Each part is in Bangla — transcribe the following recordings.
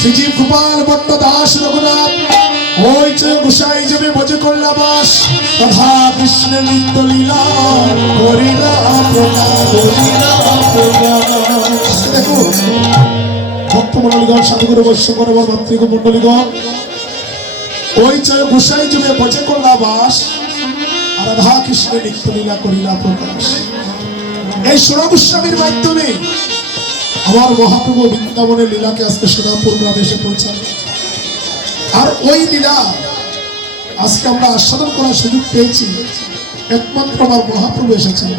শ্রীজীব গোপাল ভট্ট দাস রঘুনাথ ওই যে গোসাই জমে ভোজ করলা বাস তথা কৃষ্ণের নিত্য লীলা করিলা দেখো ভক্ত মন্ডলীগণ সাধুগুরু বৈষ্ণব এবং মাতৃগ মন্ডলীগণ ওই যে গোসাই জমে ভোজ করলা বাস রাধা কৃষ্ণের নিত্য লীলা করিলা প্রকাশ। এই সোনা গোস্বামীর মাধ্যমে আমার মহাপ্রভু বৃন্দাবনের লীলাকে আজকে সোনাপুর গ্রামে এসে পৌঁছালো। আর ওই লীলা আজকে আমরা আস্বাদন করার সুযোগ পেয়েছি একমাত্র আমার মহাপ্রভু এসেছেন।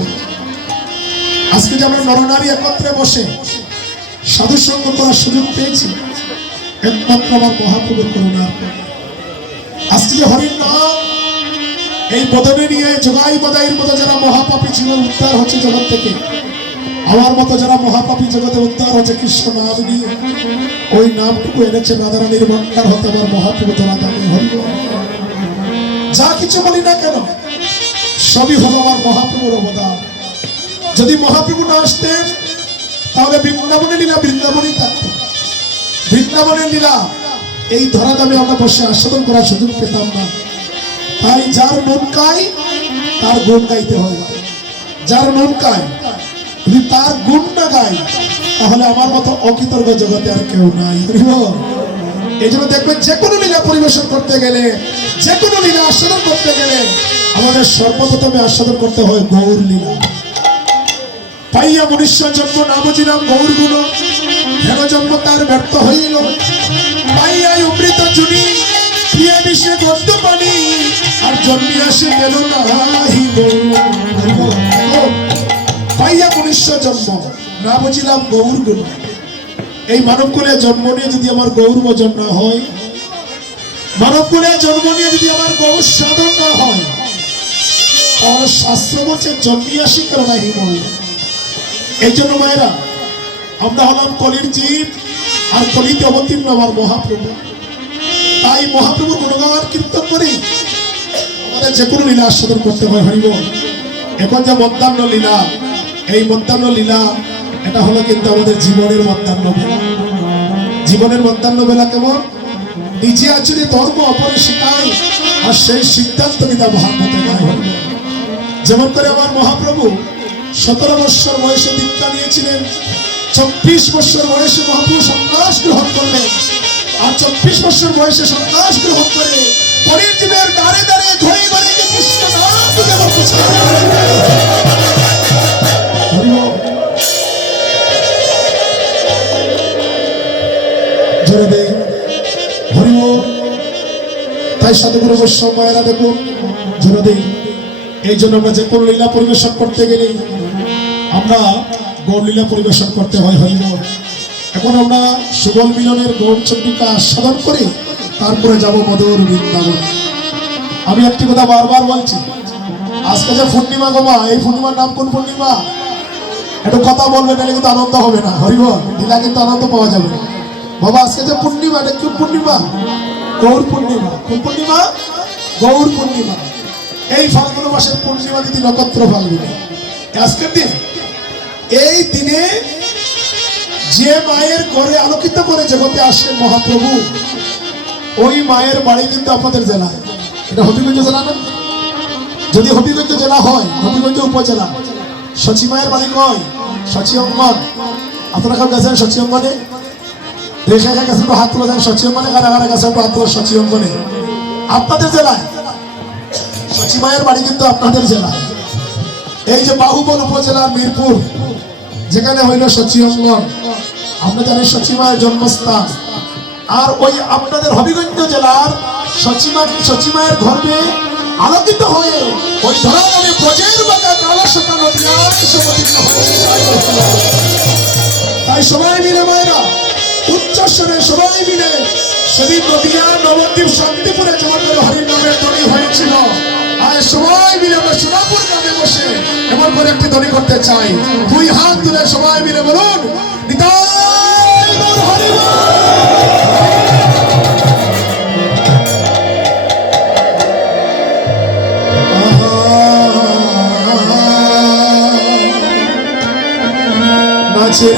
আজকে যে আমরা নরনারী একত্রে বসে সাধু সঙ্গ করার সুযোগ পেয়েছি একমাত্র আমার মহাপ্রভুর করুণার। আজকে যে হরির নাম এই বদনে নিয়ে যোগাই বদাইয়ের মতো যারা মহাপাপী ছিল উদ্ধার হচ্ছে জগৎ থেকে, আমার মতো যারা মহাপাপী জগতে উদ্ধার হচ্ছে কৃষ্ণ নাম নিয়ে, ওই নামটুকু এনেছে রাধারানীর ভান্ডার হতে আমার মহাপ্রভু তো রাধারানী হরিব। যা কিছু বলি না কেন সবই হলো আমার মহাপ্রভুর অবদান। যদি মহাপ্রভু না আসতেন তাহলে বৃন্দাবনের লীলা বৃন্দাবনই থাকতেন। বৃন্দাবনের লীলা এই ধরাধামে আমরা বসে আস্বাদন করার সুযোগ পেতাম না। তাই যার মন গায় তার গুণ গাইতে হয়। যার মন গায় যদি তার গুণ না গায় তাহলে আমার মতো অকৃতজ্ঞ জগতে আর কেউ নাই। এই জন্য দেখবেন যে কোনো লীলা পরিবেশন করতে গেলে, যে কোনো লীলা আস্বাদন করতে গেলে আমাদের সর্বপ্রথমে আস্বাদন করতে হয় গৌর লীলা। পাইয়া মনুষ্য জন্ম না বুঝিলাম গৌর গুণ, হেন জন্ম তার ব্যর্থ হইল। পাইয়া অমৃত জুনি প্রিয়া বিষে গদ্য পানি, আর জন্মি আসে গেল নাহি। পাইয়া মনুষ্য জন্ম না বুঝিলাম গৌর গুণ। এই মানবকুলে জন্ম নিয়ে যদি আমার গৌর ভজন না হয়, মানবকুলে জন্ম নিয়ে যদি আমার গৌর সাধন না হয়, তাহলে শাস্ত্র বলছে জন্মি আসি কেন নাহি বল। এই জন্য মায়েরা আমরা হলাম কলির জীব, আর কলিতে অবতীর্ণ আমার মহাপ্রভু। তাই মহাপ্রভুর গুণগান কীর্তন করি আমাদের যে কোনো লীলা আস্বাদন করতে হয় হরিব। এখন যে মধ্যাহ্ন লীলা, এই মধ্যাহ্ন লীলা এটা হলো কিন্তু আমাদের জীবনের মধ্যাহ্ন বেলা। জীবনের মধ্যাহ্ন বেলা কেমন? নিজে আচরি ধর্ম অপরে শিখায়, আর সেই সিদ্ধান্ত নিতে ভাগবতে গায় হরিব। যেমন করে আমার মহাপ্রভু 17 বৎসর বয়সে দীক্ষা নিয়েছিলেন, 24 বৎসর বয়সে মহাপ্রভু সন্ন্যাস গ্রহণ করলেন, আর 24 বৎসর বয়সে সন্ন্যাস গ্রহণ করে পরের জীবের দ্বারে দ্বারে ঘরে ঘরে কৃষ্ণ নাম তুলে বলতেছে। জোরে দে হরি বল। তাই সাধুগুরু বৈষ্ণব মায়েরা দেখুন জোরে দে। এই জন্য আমরা যে কোনো লীলা পরিবেশন করতে গেলে আমরা গৌর লীলা পরিবেশন করতে হয় হরি বল। এখন আমরা সুবল মিলনের গৌর চন্ডিকা আস্বাদন করে তারপরে যাব মধুর বৃন্দাবন। আমি একটি কথা বারবার বলছি, আজকে যে পূর্ণিমা গোমা, এই পূর্ণিমার নাম কোন পূর্ণিমা? একটু কথা বলবেন, এটা কিন্তু আনন্দ হবে না হরিবল, লীলা কিন্তু আনন্দ পাওয়া যাবে না বাবা। আজকে যে পূর্ণিমা, এটা কি পূর্ণিমা? গৌর পূর্ণিমা। কোন পূর্ণিমা? গৌর পূর্ণিমা। এই ফাল্গুন মাসের পূর্ণিমা তিথি নক্ষত্র ফাল্গুন আজকের দিন। এই দিনে যে মায়ের ঘরে আলোকিত করে জগতে আসেন মহাপ্রভু, ওই মায়ের বাড়ি কিন্তু আপনাদের জেলায়। এটা হবিগঞ্জ জেলা না? যদি হবিগঞ্জ জেলা হয়, হবিগঞ্জ উপজেলা, সচি মায়ের বাড়ি কয়? সচি অঙ্গন। আপনারা কেউ গেছেন সচি অঙ্গনে? দেখে গেছেন তো হাত তুলে যান সচি অঙ্গনে, কারা কারা গেছেন তো হাত তুলে সচি অঙ্গনে। আপনাদের জেলায় সচি মায়ের বাড়ি কিন্তু আপনাদের জেলায়। এই যে বাহুবল উপজেলার মিরপুর, যেখানে হইল সচি অঙ্গন, আমরা জানি সচি মায়ের জন্মস্থান। আর ওই আপনাদের হবিগঞ্জ জেলার সচি মায়ের গর্ভে আলোকিত হয়ে ওই ধরাধামে ব্রজের বাঁকা কালসকা নদী সমতীর্ণ হয়েছে। তাই সবাই মিলে মায়েরা উচ্চস্বরে সবাই মিলে সেদিন নদিয়া নবদ্বীপ শান্তিপুরে যেমন করে হরির নামের ধ্বনি হয়েছিল, আর সবাই মিলে আমরা সোনাপুর গ্রামে বসে এমন করে একটি ধ্বনি করতে চাই। দুই হাত তুলে সবাই মিলে বলুন নিতাই গৌর হরি বল। নাচে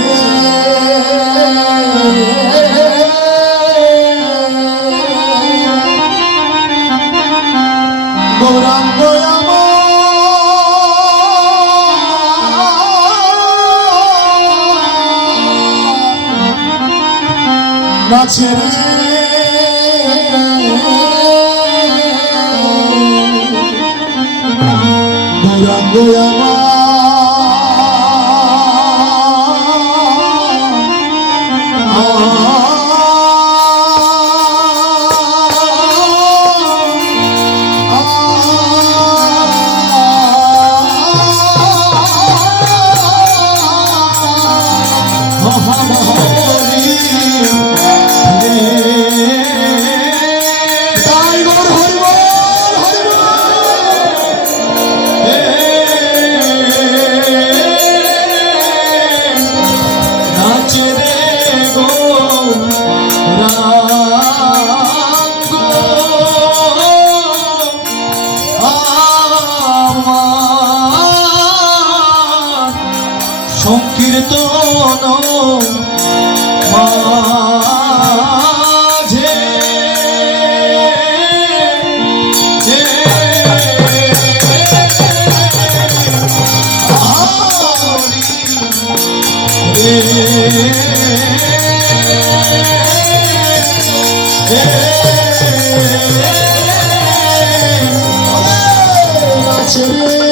নাচে রে গৌরাঙ্গ সংকীর্তন মাঝে নাচে রে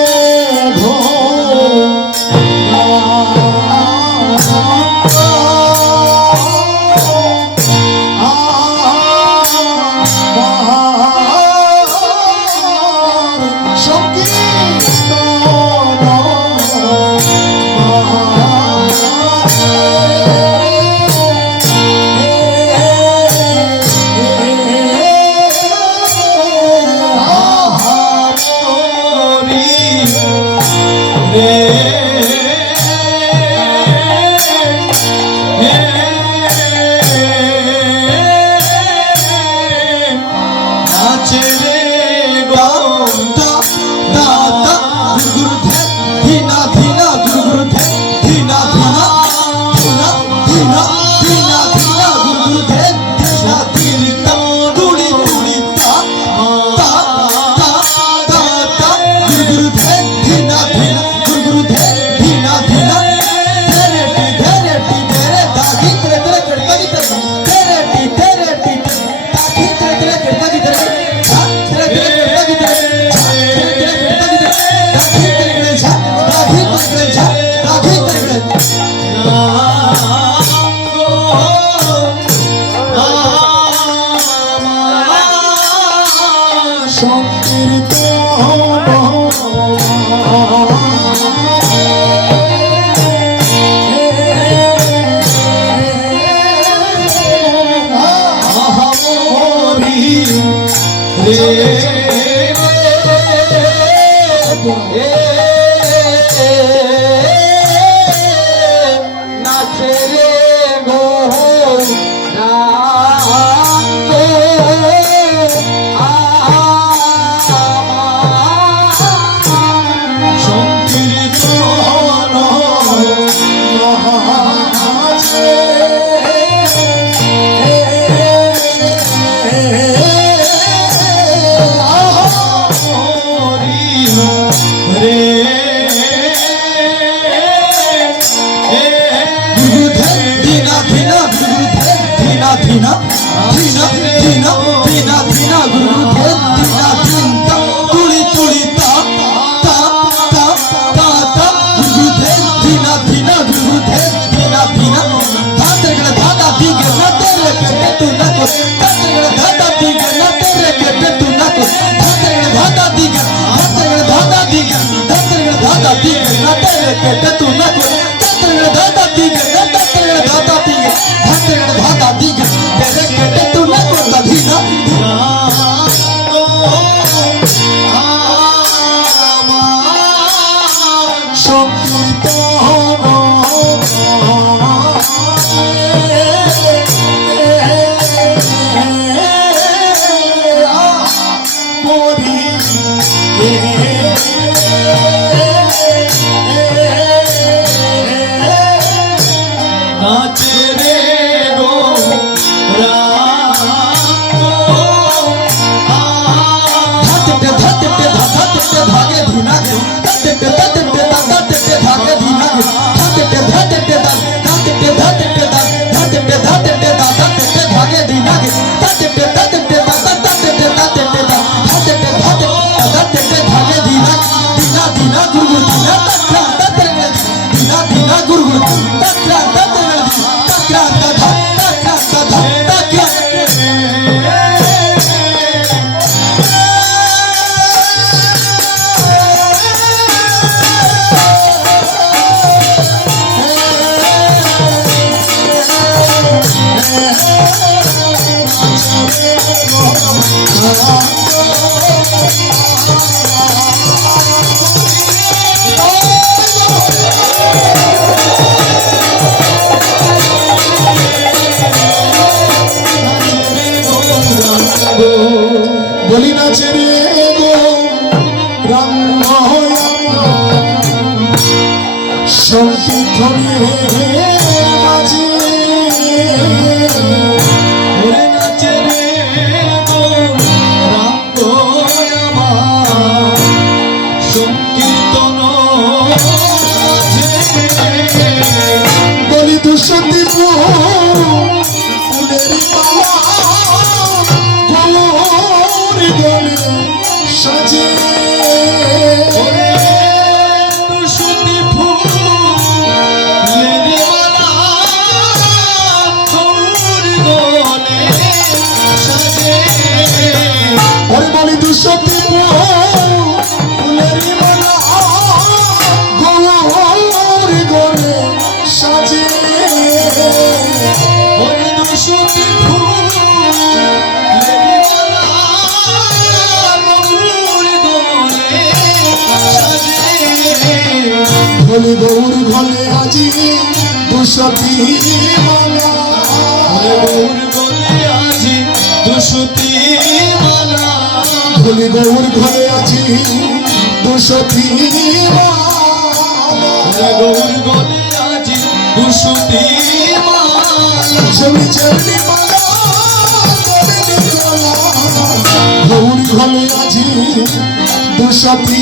धाता বলি নাচে রে গো রাম সংকীর্তনে মাঝে ওরে নাচে রে গো রাম গো আমার সংকীর্তন মাঝে বলি দুঃসন্দী ফুলের মালা গৌরী গলে সাজে ওরে দুশুতি ফুলের মালা গৌর গলে সাজে ওরে বলি দুঃসন্দী ফুলের মালা গৌরী গলে সাজে ওরে দুশুতি ফুলের মালা গৌর গলে সাজে বলি গৌর ঘলে আজি দুঃসতী মালা ওরে গৌর গলে আজি দুশুতি মালা বলি গৌর ঘরে আজি দুঃসতী মালা ওরে গৌর গলে আজি দুশুতি মালা ছবি ছবি মালা গৌরী গলা গৌর ঘরে আজি দুঃসতী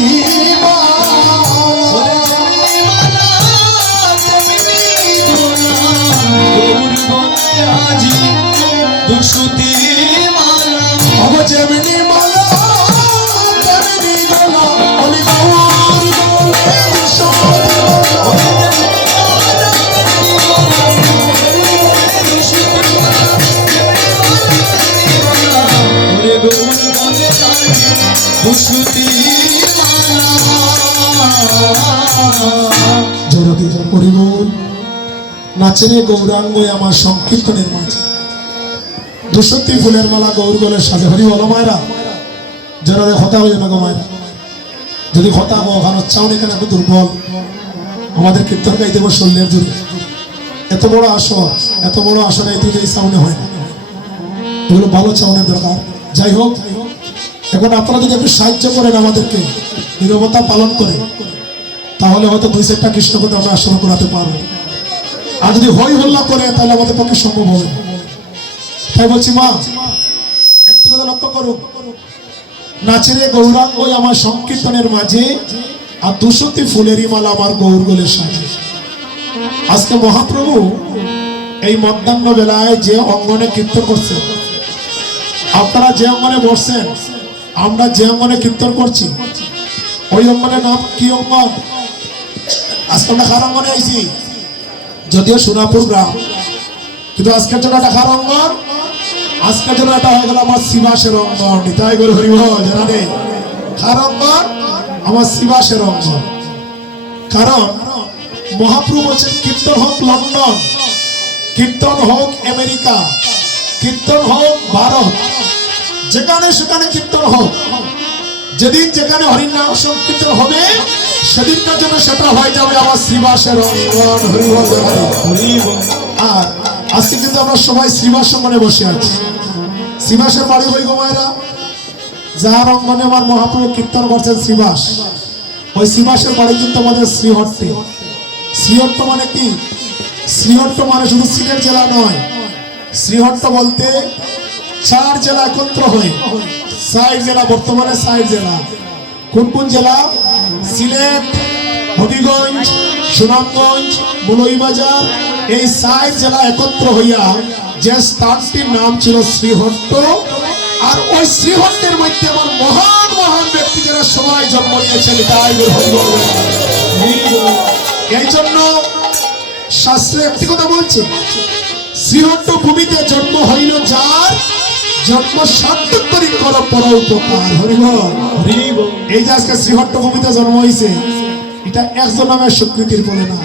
ওরে মালা যেমনি মালা তেমনি দোলা গৌর গলে আজি দুশুতি মালা অব যেমনি মালা তেমনি গলা বলি গৌর ঘরে দুঃসতী মালা ওরে যেমনি মালা তেমনি দোলা দুশুতি মালা ওরে গৌর গলে আজি দুশুতি মালা জোরকে পরিবল নাচেরে গৌরাঙ্গ আমার সংকীর্তনের মাঝে দুঃসতী ফুলের মালা গৌর গলের সাজে হরি বলো মায়েরা জোরে হতা হয়ে না গো মায়েরা যদি হতা গো ওখানে চাউন এখানে একটু দুর্বল আমাদের কীর্তন গাইতে বসে শরীরের জুড়ে এত বড় আসর গাইতে এই চাউনে হয় না এগুলো ভালো চাউনের দরকার যাই হোক এখন আপনারা যদি একটু সাহায্য করেন আমাদেরকে নীরবতা পালন করে তাহলে হয়তো দুই চারটা কৃষ্ণ কথা আমরা আসন করাতে পারবো আর যদি হই হল্লা করে তাহলে আমাদের পক্ষে সম্ভব হবে না। তাই বলছি মা একটি কথা লক্ষ্য করুন নাচেরে গৌরাঙ্গ আমার সংকীর্তনের মাঝে আর দুঃসতী ফুলেরই মালা আমার গৌর গলের সাজে আজকে মহাপ্রভু এই মধ্যাহ্ন বেলায় যে অঙ্গনে কীর্তন করছেন আপনারা যে অঙ্গনে বসছেন আমরা যে অঙ্গনে কীর্তন করছি ওই অঙ্গনের নাম কি অঙ্গন আজকে আমরা কার অঙ্গনে আইছি যদিও সোনাপুর গ্রাম কিন্তু আজকের জন্য একটা কার অঙ্গন আজকের জন্য এটা হয়ে গেল আমার শিবাসের অঙ্গন তাই বলে হরিবল জানা নেই কার অঙ্গন আমার শিবাসের অঙ্গন কারণ মহাপ্রভু বলছেন কীর্তন হোক লন্ডন কীর্তন হোক আমেরিকা কীর্তন হোক ভারত যেখানে সেখানে কীর্তন হোক যেদিন যেখানে হরির নাম সংকীর্তন হবে সেদিনকার জন্য সেটা হয়ে যাবে আমার শ্রীবাসের অঙ্গন হরিবল জানা নেই। আর আজকে কিন্তু আমরা সবাই শ্রীবাস অঙ্গনে বসে আছি শ্রীবাসের বাড়ি হই গো মায়েরা যার অঙ্গনে আমার মহাপ্রভু কীর্তন করছেন শ্রীবাস ওই শ্রীবাসের বাড়ি কিন্তু আমাদের শ্রীহট্টে শ্রীহট্ট মানে কি শ্রীহট্ট মানে শুধু সিলেট জেলা নয় শ্রীহট্ট বলতে 4 জেলা একত্র হয়ে 60 জেলা বর্তমানে 60 জেলা কোন কোন জেলা সিলেট হবিগঞ্জ সুনামগঞ্জ মৌলভীবাজার এই 60 জেলা একত্র হইয়া যে স্থানটির নাম ছিল শ্রীহট্ট আর ওই শ্রীহট্টের মধ্যে আমার মহান মহান ব্যক্তি যারা সবাই জন্ম নিয়েছেন তাই এই জন্য শাস্ত্রে একটি কথা বলছে শ্রীহট্ট ভূমিতে জন্ম হইল যার জন্ম সার্থক করি কর পর উপকার হরিবল এই যে আজকে শ্রীহট্ট ভূমিতে জন্ম হয়েছে এটা একজন নামের স্বীকৃতির বলে না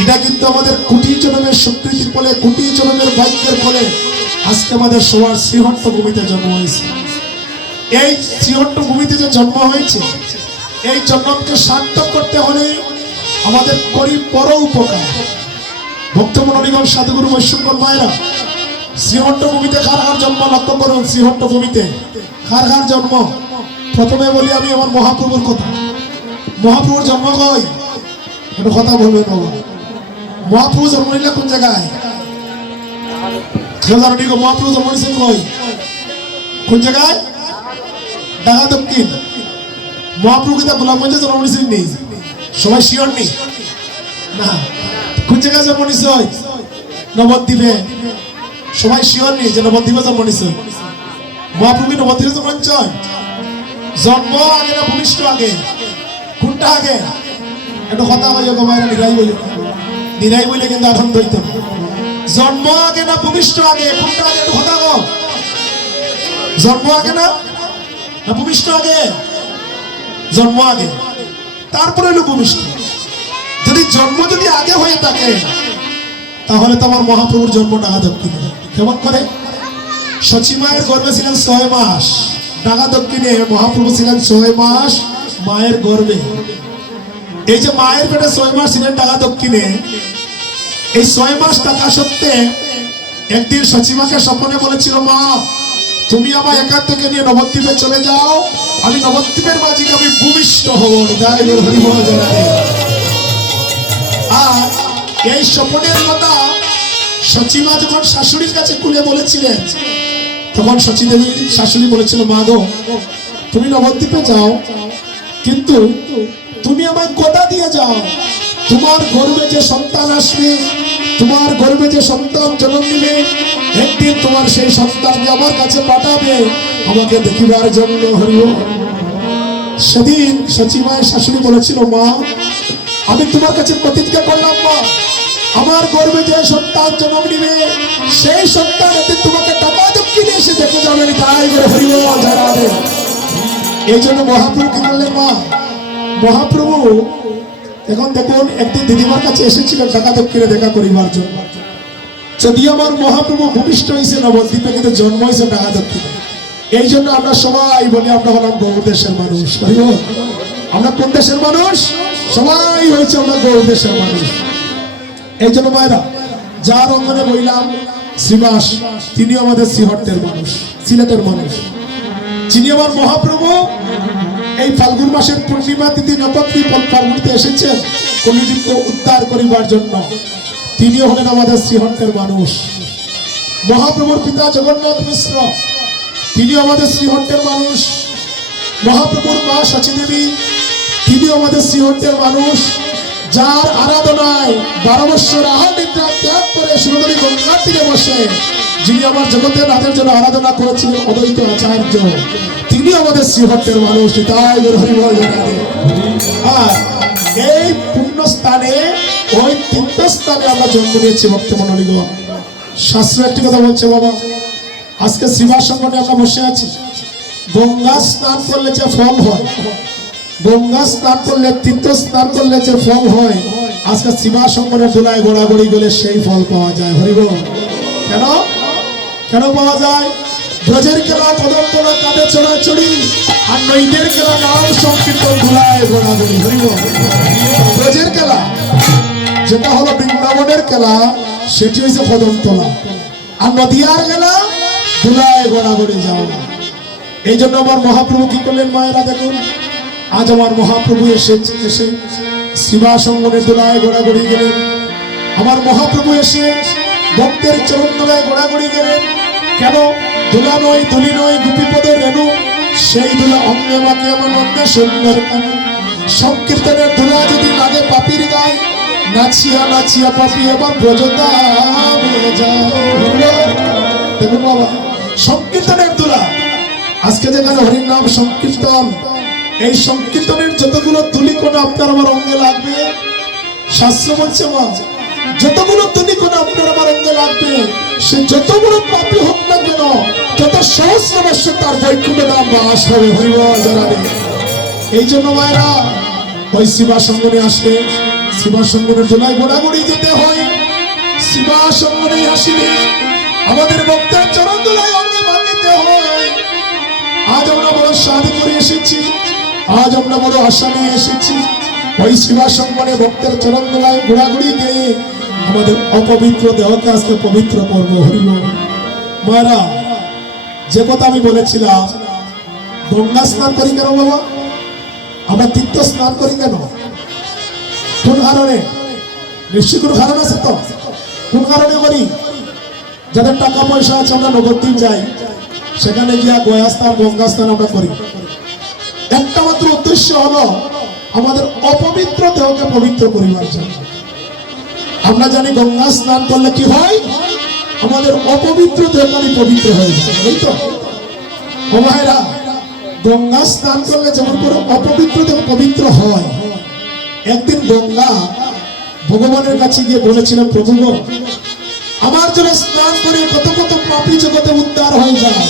এটা কিন্তু আমাদের কোটি জন্মের স্বীকৃতির ফলে, কোটি জন্মের ভাগ্যের ফলে আজকে আমাদের সবার শ্রীহট্ট ভূমিতে জন্ম হয়েছে। এই শ্রীহট্ট ভূমিতে যে জন্ম হয়েছে, এই জন্মকে সার্থক করতে হলে আমাদের করি পর উপকার। ভক্তমণ্ডলীগণ, সাধুগুরু বৈষ্ণব মায়েরা, শ্রীহট্ট ভূমিতে কার কার জন্ম লক্ষ্য করুন। শ্রীহট্ট ভূমিতে কার কার জন্ম? প্রথমে বলি আমি আমার মহাপ্রভুর কথা। মহাপ্রভুর জন্ম কই? একটা কথা বলবেন বাবা। মহাপ্রভু জন্ম নিলে কোন জায়গায়? মহাপ্রভু জন্ম নিয়েছেন কই? কোন জায়গায়? ঢাকা দক্ষিণ। মহাপ্রভু কিন্তু গোলাপগঞ্জে জন্ম নিয়েছেন নি? সবাই শিওর নি? না। কোন জায়গায় জন্ম নিয়েছে? নবদ্বীপে। সবাই শিওর নি যে নবদ্বীপে জন্ম নিয়েছে? মহাপ্রভু কি নবদ্বীপে জন্ম নিচ্ছে? জন্ম আগে না ভূমিষ্ঠ আগে? কোনটা আগে? একটা কথা বলে গোমায়েরা, নিরাই বলে, নিরাই বলে কিন্তু আনন্দ হইত। জন্ম আগে না ভূমিষ্ঠ আগে? কোনটা আগে? একটা কথা বল। জন্ম আগে না ভূমিষ্ঠ আগে? জন্ম আগে, তারপরে হলো ভূমিষ্ঠ। যদি জন্ম যদি আগে হয়ে থাকে তাহলে তো আমার মহাপ্রভুর জন্ম ঢাকা দক্ষিণে। কেমন করে? সচী মায়ের গর্ভে ছিলেন 6 মাস। ঢাকা দক্ষিণে মহাপ্রভু ছিলেন 6 মাস মায়ের গর্ভে। এই যে মায়ের পেটে 6 মাস ছিলেন ঢাকা দক্ষিণে, এই 6 মাস থাকা সত্ত্বে একদিন সচিমাকে স্বপ্নে বলেছিল, মা তুমি আমার একার থেকে নিয়ে নবদ্বীপে চলে যাও, আমি নবদ্বীপের মাঝিকে আমি ভূমিষ্ঠ হব। আর এই স্বপ্নের কথা সচিমা যখন শাশুড়ির কাছে খুলে বলেছিলেন, তখন সচিদেবী শাশুড়ি বলেছিল, মা গো তুমি নবদ্বীপে যাও, কিন্তু তুমি আমায় কথা দিয়ে যাও, তোমার গর্ভে যে সন্তান আসবে, তোমার গর্ভে যে সন্তান জন্ম নিবে, একদিন তোমার সেই সন্তানকে আমার কাছে পাঠাবে আমাকে দেখিবার জন্য। হরিও। সেদিন সচিমায়ের শাশুড়ি বলেছিল, মা আমি তোমার কাছে প্রতিজ্ঞা করলাম, মা আমার গর্ভে যে সন্তান জন্ম নিবে সেই সন্তান একদিন তোমাকে টাকা দক্ষিণে এসে দেখে যাবেন। তাই করে হরিও জানাবে। এই জন্য মহাপ্রভু কি করলেন? মা মহাপ্রভু এখন দেখুন একদিন দিদিমার কাছে এসেছিলেন ঢাকা দক্ষিণে দেখা করিবার জন্য। যদি আমার মহাপ্রভু ভূমিষ্ঠ হয়েছে নবদ্বীপে, কিন্তু জন্ম হয়েছে ঢাকা দক্ষিণে। এই জন্য আমরা সবাই বলি আমরা হলাম গৌড় দেশের মানুষ। আমরা কোন দেশের মানুষ? সবাই হয়েছে আমরা গৌড় দেশের মানুষ। এই জন্য মায়েরা, যার অঙ্গনে বইলাম শ্রীবাস, তিনি আমাদের শ্রীহট্টের মানুষ, সিলেটের মানুষ। যিনি আমার মহাপ্রভু এই ফাল্গুন মাসের পূর্ণিমা তিথি নবদ্বীপ ফাল্গুনিতে এসেছেন কলিযুগকে উদ্ধার করিবার জন্য, তিনিও হলেন আমাদের শ্রীহট্টের মানুষ। মহাপ্রভুর পিতা জগন্নাথ মিশ্র, তিনি আমাদের শ্রীহট্টের মানুষ। মহাপ্রভুর মা সচীদেবী, তিনি আমাদের শ্রীহট্টের মানুষ। যার আরাধনায় 12 বৎসর আহার নিদ্রা ত্যাগ করে সুন্দরী গঙ্গার তীরে বসে যিনি আমার জগতের রাধের জন্য আরাধনা করেছিলেন অদ্বৈত আচার্য, তিনি আমাদের শ্রীহট্টের মানুষ। তাই হরিবল জানাবে। আর এই পুণ্য স্থানে, ওই তীর্থস্থানে আমরা জন্ম নিয়েছি ভক্তমণ্ডলীগণ। শাস্ত্র একটি কথা বলছে, বাবা আজকে শ্রীবাস সঙ্গনে আমরা বসে আছি, গঙ্গা স্নান করলে যে ফল হয়, গঙ্গা স্নান করলে, তীর্থ স্নান করলে যে ফল হয়, আজকে শ্রীবাস সঙ্গনে দোলায় গোড়াগড়ি গেলে সেই ফল পাওয়া যায়। হরিবল। কেন কেন পাওয়া যায়? ব্রজের খেলা কদম তোলা কাঁধে চড়াচড়ি, আর নৈদের খেলা নাম সংকীর্তন দোলায় গোড়াগড়ি। হরিবল। ব্রজের খেলা যেটা হলো বৃন্দাবনের খেলা, সেটি হয়েছে কদম তোলা, আর নদিয়ার খেলা দোলায় গোড়াগড়ি যাও। এই জন্য আমার মহাপ্রভু কি করলেন মায়েরা দেখুন, আজ আমার মহাপ্রভু এসে শ্রীবাস অঙ্গনে দোলায় গোড়াগড়ি গেলেন। আমার মহাপ্রভু এসে ভক্তের চরণ দোলায় গোড়াগড়ি গেলেন। কেন? দোলা নয়, দুলি নয়, গোপীপদের রেণু, সেই দোলা অঙ্গে মাকে আমার অন্যে সুন্দর কানে। সংকীর্তনের দোলা যদি লাগে পাপির গায়ে, নাচিয়া নাচিয়া পাপি এবার ব্রজতা দেখুন বাবা, সংকীর্তনের দোলা। আজকে যেখানে হরির নাম সংকীর্তন, এই সংকীর্তনের যতগুলো তুলিকোনা আপনার আমার অঙ্গে লাগবে, শাস্ত্র বলছে মা যতগুলো তুলিকোনা আপনার আমার অঙ্গে লাগবে, সে যতগুলো পাপী হোক না কেন, যত সহস্র বৎসর তার বৈকুণ্ঠে নাম বাস হবে। হরিবল জানাবে। এই জন্য মায়েরা ওই শ্রীবাস অঙ্গনে আসলে শিবাসঙ্গনের দোলায় গোড়াগড়ি যেতে হয়, শিবাসঙ্গনেই আসিবে আমাদের ভক্তের চরণ দোলায় অঙ্গে ভাঙিতে হয়। আজ আমরা বড় সাধু করে এসেছি, আজ আমরা বড় আশা নিয়ে এসেছি, ওই শিবাসঙ্গনে ভক্তের চরণ দোলায় গোড়াগড়ি দিয়ে আমাদের অপবিত্র দেহকে আজকে পবিত্র করবো। হরিব মায়েরা, যে কথা আমি বলেছিলাম, গঙ্গা স্নান করি কেন বাবা? আমরা তীর্থ স্নান করি কেন? কোন কারণে? নিশ্চয়ই কোন কারণ আছে তো? কোন কারণে করি? যাদের টাকা পয়সা আছে আমরা নবদ্বীপ যাই, সেখানে গিয়া গয়া স্নান গঙ্গা স্নান আমরা করি। একটা মাত্র উদ্দেশ্য হলো আমাদের অপবিত্র দেহকে পবিত্র করিবার জন্য। আমরা জানি গঙ্গা স্নান করলে কি হয়? আমাদের অপবিত্র দেহখানি পবিত্র হয়ে যায়, এই তো ও ভাইরা। গঙ্গা স্নান করলে যেমন করে অপবিত্র দেহ পবিত্র হয়, একদিন গঙ্গা ভগবানের কাছে গিয়ে বলেছিলেন, প্রভু গো, আমার জন্য স্নান করে কত কত পাপী জগতে উদ্ধার হয়ে যায়,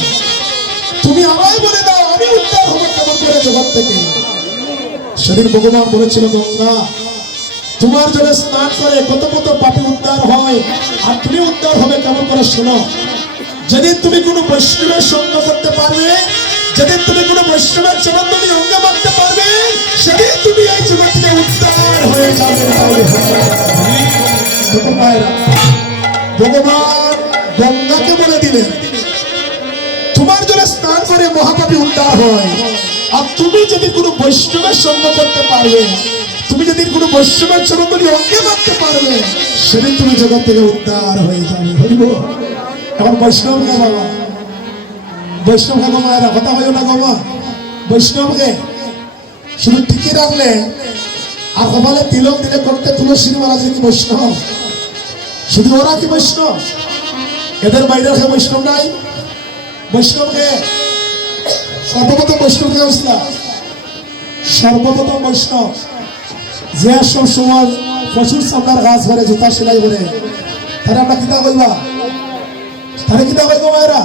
তুমি আমায় বলে দাও আমি উদ্ধার হবো কেমন করে জগৎ থেকে। সেদিন ভগবান বলেছিল, গঙ্গা তোমার জন্য স্নান করে কত কত পাপী উদ্ধার হয়, আর তুমি উদ্ধার হবে কেমন করে শোনো। যেদিন তুমি কোনো বৈষ্ণবের সঙ্গ করতে পারবে, যেদিন তুমি কোনো বৈষ্ণবের চরণধূলি অঙ্গে মানতে পারবে, সেদিন তুমি এই জগৎ থেকে উদ্ধার হয়ে যাবে। দেখো ভাইরা, ভগবান গঙ্গাকে বলে দিলেন, তোমার জন্য স্নান করে মহাপাপী উদ্ধার হয়, আর তুমি যদি কোনো বৈষ্ণবের সঙ্গ করতে পারবে, তুমি যদি কোনো বৈষ্ণবের চরণধূলি অঙ্গে মানতে পারবে, সেদিন তুমি জগৎ থেকে উদ্ধার হয়ে যাবে। হরিব। এখন বৈষ্ণব কে বাবা? বৈষ্ণব কে গো মায়েরা? কথা হইও না গো মা। বৈষ্ণবকে শুধু টিকে রাখলে আর কপালে তিলক দিলে করতে তুলসীর মালা দিলে কি বৈষ্ণব? শুধু ওরা কি বৈষ্ণব? এদের বাইরে কে বৈষ্ণব নাই? বৈষ্ণবকে সর্বপ্রথম বৈষ্ণব কে হয়েছিল? সর্বপ্রথম বৈষ্ণব যে সব সময় প্রচুর চামড়ার গাছ ধরে, জুতা সেলাই করে, তারা আমরা কিতা কইবা? তারা কিতা কইব মায়েরা?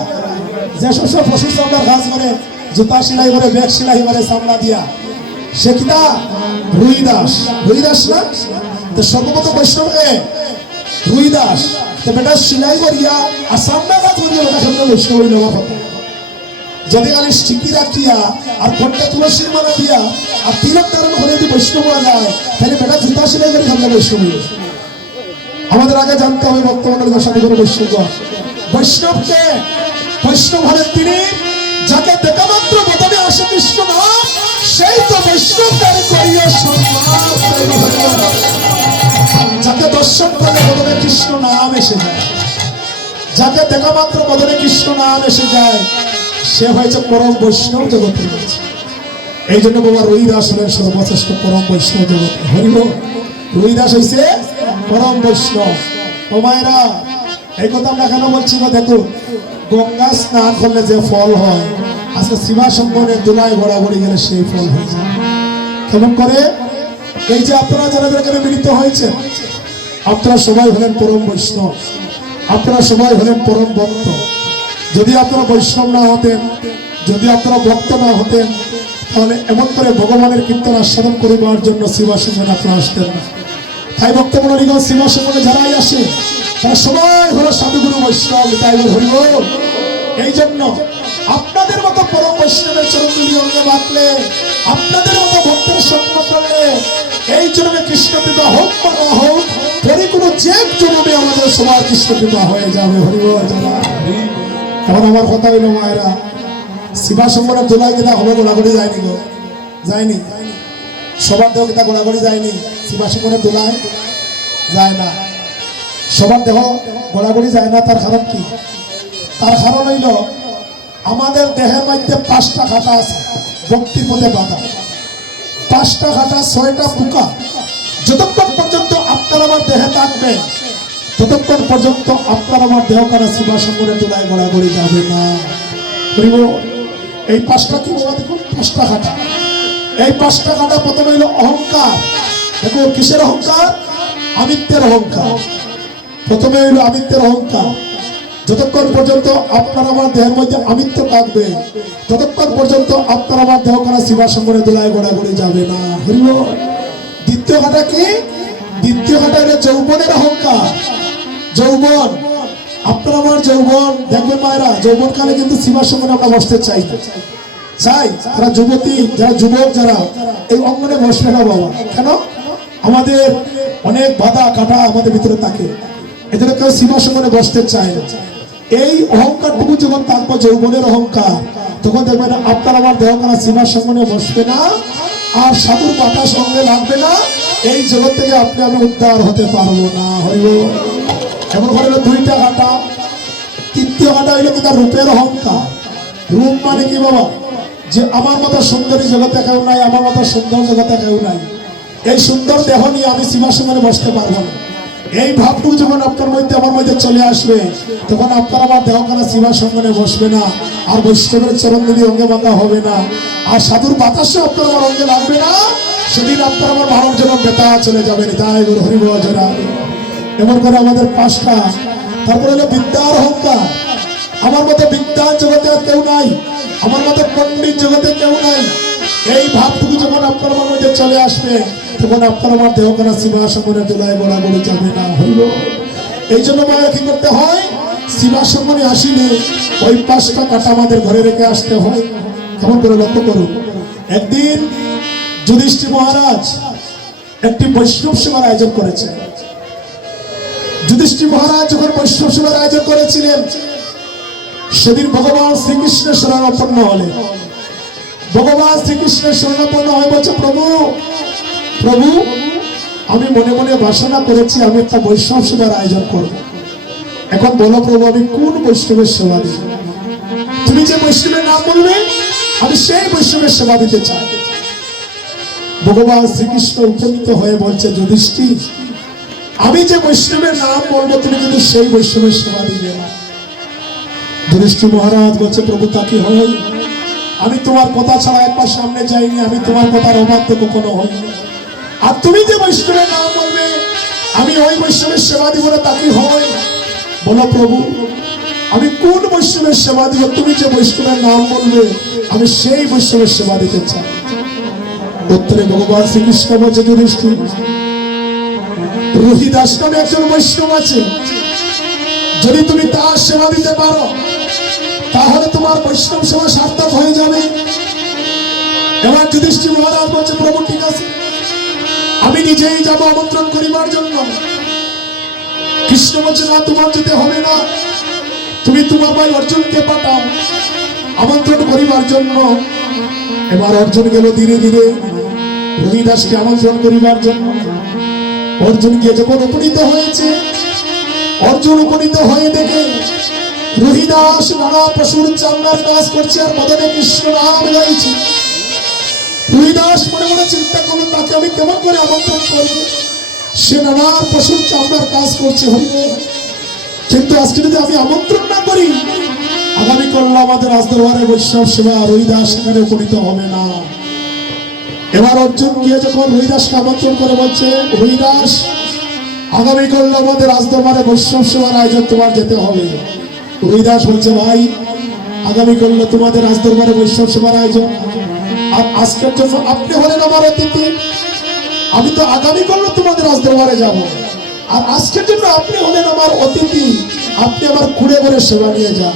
যে সব সময় প্রচুর চামড়ার গাছ করে, জুতা সেলাই করে, ব্যাগ সেলাই করে চামড়া দিয়া, সে কিতা? রুইদাস। রুইদাস না? তো সর্বপ্রথম বৈষ্ণবকে রুইদাস। তো বেটা সেলাই করিয়া আর চামড়া গাছ করিয়া বেটা সামনে বৈষ্ণব হইল। যদি খালি স্টিকি রাখিয়া আর ঘরটা তুলসীর মালা দিয়া আর তিলক ধারণ করে যদি বৈষ্ণব হওয়া যায়, তাহলে বেটা জুতা সেলাই করে সামনে বৈষ্ণব হইল। আমাদের আগে জানতে হবে বর্তমানের গোসানি করে বৈষ্ণব। বৈষ্ণবকে বৈষ্ণব হলেন তিনি যাকে দেখা মাত্র বদনে আসে কৃষ্ণ নাম, সেই তো বৈষ্ণব তার করিয়া সম্মান। যাকে দর্শন করলে বদনে কৃষ্ণ নাম এসে যায়, যাকে দেখা মাত্র বদনে কৃষ্ণ নাম এসে যায়, সে হয়েছে পরম বৈষ্ণব জগতের কাছে। এই জন্য বাবা রুইদাস হলেন সর্বশ্রেষ্ঠ পরম বৈষ্ণব জগতে। হরিব। রুইদাস হয়েছে পরম বৈষ্ণব। ও মায়েরা, এই কথা আমরা কেন বলছি না? দেখো, গঙ্গা স্নান করলে যে ফল হয়, আজকে শিবাসঙ্গনের দোলায় ঘোরাঘুরি গেলে সেই ফল হয়ে যায়। কেমন করে? এই যে আপনারা যারা এখানে মিলিত হয়েছে, আপনারা সবাই হলেন পরম বৈষ্ণব, আপনারা সবাই হলেন পরম ভক্ত। যদি আপনারা বৈষ্ণব না হতেন, যদি আপনারা ভক্ত না হতেন, তাহলে এমন করে ভগবানের কীর্তন আস্বাদন করিবার জন্য শিবাসঙ্গনে আপনারা আসতেন না। তাই ভক্তমণ্ডলীগণ শিবাসঙ্গনে যারাই আসে, তারা সবাই হলো সাধুগুরু বৈষ্ণব। তাই হরিব। এই জন্য আপনাদের মতো পরম বৈষ্ণবের চরণধূলি অঙ্গে বাঁধলে, আপনাদের মতো ভক্তের সঙ্গ করলে, এই জন্মে কৃষ্ণ কৃপা হোক বা না হোক, পরিপূর্ণ যে জন্মে আমাদের সবার কৃষ্ণ কৃপা হয়ে যাবে। হরিব। এখন আমার কথা হইল মায়েরা, শিবাসঙ্গনের দোলায় কিনা হলো গোড়াগড়ি যায়নি গো? যায়নি? সবার দেহ কিনা গোড়াগড়ি যায়নি? শিবাসঙ্গনের দোলায় যায় না। সবার দেহ গোড়াগড়ি যায় না। তার কারণ কি? তার কারণ হইল আমাদের দেহের মধ্যে 5টা কাঁটা আছে, ভক্তির পথে বাধা। 5টা কাঁটা, 6টা পোকা। যতক্ষণ পর্যন্ত আপনার আমার দেহে থাকবে, ততক্ষণ পর্যন্ত আপনার আমার দেহ কারা শিবাসঙ্গনের দোলায় গড়াগড়ি যাবে না। এই 5টা কি বলা? দেখুন, 5টা কাঁটা। এই 5টা কাঁটা প্রথমে হইল অহংকার। দেখো, কিসের অহংকার? আমিত্বের অহংকার। প্রথমে হইল আমিত্বের অহংকার। যতক্ষণ পর্যন্ত আপনার আমার দেহের মধ্যে আমিত্ব থাকবে, ততক্ষণ পর্যন্ত আপনার আমার দেহ কারা শিবাসঙ্গনের দোলায় গড়াগড়ি যাবে না। হরিব। দ্বিতীয় কাঁটা কি? দ্বিতীয় ঘাটা হলো যৌবনের অহংকার। যৌবন, আপনার আমার যৌবন, দেখবেন মায়েরা যৌবনকালে কিন্তু সীমাসঙ্গনে আমরা বসতে চাই না। চাই যারা যুবতী, যারা যুবক, যারা এই অঙ্গনে বসবে না বাবা। কেন? আমাদের অনেক বাধা কাটা আমাদের ভিতরে থাকে, এজন্য কেউ সীমাসঙ্গনে বসতে চায় না। এই অহংকারটুকু যখন তারপর যৌবনের অহংকার, তখন দেখবেন আপনার আমার দেহখানা সীমাসঙ্গনে বসবে না, আর সাধুর বাতাস সঙ্গে লাগবে না। এই জগৎ থেকে আপনি আমি উদ্ধার হতে পারবো না। হইল এমন হলো দুইটা ঘাটা। তৃতীয় ঘাটা হইলো কি তার রূপের অহংকার। রূপ মানে কি বাবা? যে আমার মতো সুন্দরী জগতে কেউ নাই, আমার মতো সুন্দর জগতে কেউ নাই, এই সুন্দর দেহ নিয়ে আমি সীমাসঙ্গনে বসতে পারবো না। এই ভাবটুকু যখন আপনার মধ্যে আমার মধ্যে চলে আসবে, তখন আপনার আমার দেহখানা সীমাসঙ্গনে বসবে না, আর বৈষ্ণবের চরণগুলি অঙ্গে বাঁধা হবে না, আর সাধুর বাতাসে আপনার আমার অঙ্গে লাগবে না। সেদিন আপনার আমার মানব জনক বেতা চলে যাবেন। তাই গুরু হরি বজরা। এমন করে আমাদের পাঁচটা। তারপরে হলো বিদ্যার অহংকার। আমার মতো বিদ্যার জগতে আর কেউ নাই, আমার মতো পণ্ডিত জগতে কেউ নাই। এই ভাবটুকু যখন আপনার আমার মধ্যে চলে আসবে, তখন আপনার আমার দেহখানা সীমাসঙ্গনে দোলায় বরাবরই যাবে না। হইল এই জন্য মায়ের কি করতে হয়? সীমাসঙ্গনে আসিলে ওই পাঁচটা কাটা আমাদের ঘরে রেখে আসতে হয়। কেমন করে লক্ষ্য করুন। একদিন যুধিষ্ঠির মহারাজ একটি বৈষ্ণব সেবার আয়োজন করেছে। যুধিষ্ঠির মহারাজ যখন বৈষ্ণব সেবার আয়োজন করেছিলেন, সেদিন ভগবান শ্রীকৃষ্ণের শরণাপন্ন হলেন। ভগবান শ্রীকৃষ্ণের শরণাপন্ন হয়ে বলছে, প্রভু প্রভু, আমি মনে মনে বাসনা করেছি আমি একটা বৈষ্ণব সেবার আয়োজন করব। এখন বলো প্রভু, আমি কোন বৈষ্ণবের সেবা দিব? তুমি যে বৈষ্ণবের নাম বলবে, আমি সেই বৈষ্ণবের সেবা দিতে চাই। ভগবান শ্রীকৃষ্ণ উপনীত হয়ে বলছে, যুধিষ্ঠির, আমি যে বৈষ্ণবের নাম বলবো তুমি কিন্তু সেই বৈষ্ণবের সেবা দিবে না। যুধিষ্ঠির মহারাজ বলছে, প্রভু তা কি হয়? আমি তোমার কথা ছাড়া একবার সামনে যাইনি, আমি তোমার কথার অবাধ্য কখনো হইনি। আর তুমি যে বৈষ্ণবের নাম বলবে, আমি ওই বৈষ্ণবের সেবা দিব না, তা কি হয়? বলো প্রভু, আমি কোন বৈষ্ণবের সেবা দিব? তুমি যে বৈষ্ণবের নাম বলবে, আমি সেই বৈষ্ণবের সেবা দিতে চাই। উত্তরে ভগবান শ্রীকৃষ্ণ বলছে, যুধিষ্ঠির, রোহিদাস নামে একজন বৈষ্ণব আছে, যদি তুমি তার সেবা দিতে পারো, তাহলে তোমার বৈষ্ণব সেবা সার্থক হয়ে যাবে। এবার যুধিষ্ঠির মহারাজ বলছে, প্রভু ঠিক আছে, আমি নিজেই যাব আমন্ত্রণ করিবার জন্য। কৃষ্ণ বলছে, না, তোমার যেতে হবে না, তুমি তোমার ভাই অর্জুনকে পাঠাও আমন্ত্রণ করিবার জন্য। এবার অর্জুন গেল ধীরে ধীরে রোহিদাসকে আমন্ত্রণ করিবার জন্য। অর্জুন গিয়ে যখন উপনীত হয়েছে, অর্জুন উপনীত হয়ে দেখে রোহিদাস নানা পশুর চামড়ার কাজ করছে আর মদনে কৃষ্ণ নাম গাইছে। রোহিদাস মনে মনে চিন্তা করলো, তাকে আমি কেমন করে আমন্ত্রণ করবো? সে নানা পশুর চামড়ার কাজ করছে, কিন্তু আজকে যদি আমি আমন্ত্রণ না করি, আগামীকাল আমাদের রাজদরবারে বৈষ্ণব সেবা, রোহিদাস সেখানে উপনীত হবে না। এবার অর্জুন গিয়ে যখন রোহিদাসকে আমন্ত্রণ করে বলছে, রোহিদাস, আগামীকাল আমাদের রাজদরবারে বৈষ্ণব সেবার আয়োজন, তোমার যেতে হবে। রোহিদাস বলছে, ভাই, আগামীকাল তোমাদের রাজদরবারে বৈষ্ণব সেবার আয়োজন, আর আজকের জন্য আপনি হলেন আমার অতিথি। আমি তো আগামীকাল তোমাদের রাজদরবারে যাব, আর আজকের জন্য আপনি হলেন আমার অতিথি। আপনি আমার কুড়ে করে সেবা নিয়ে যান।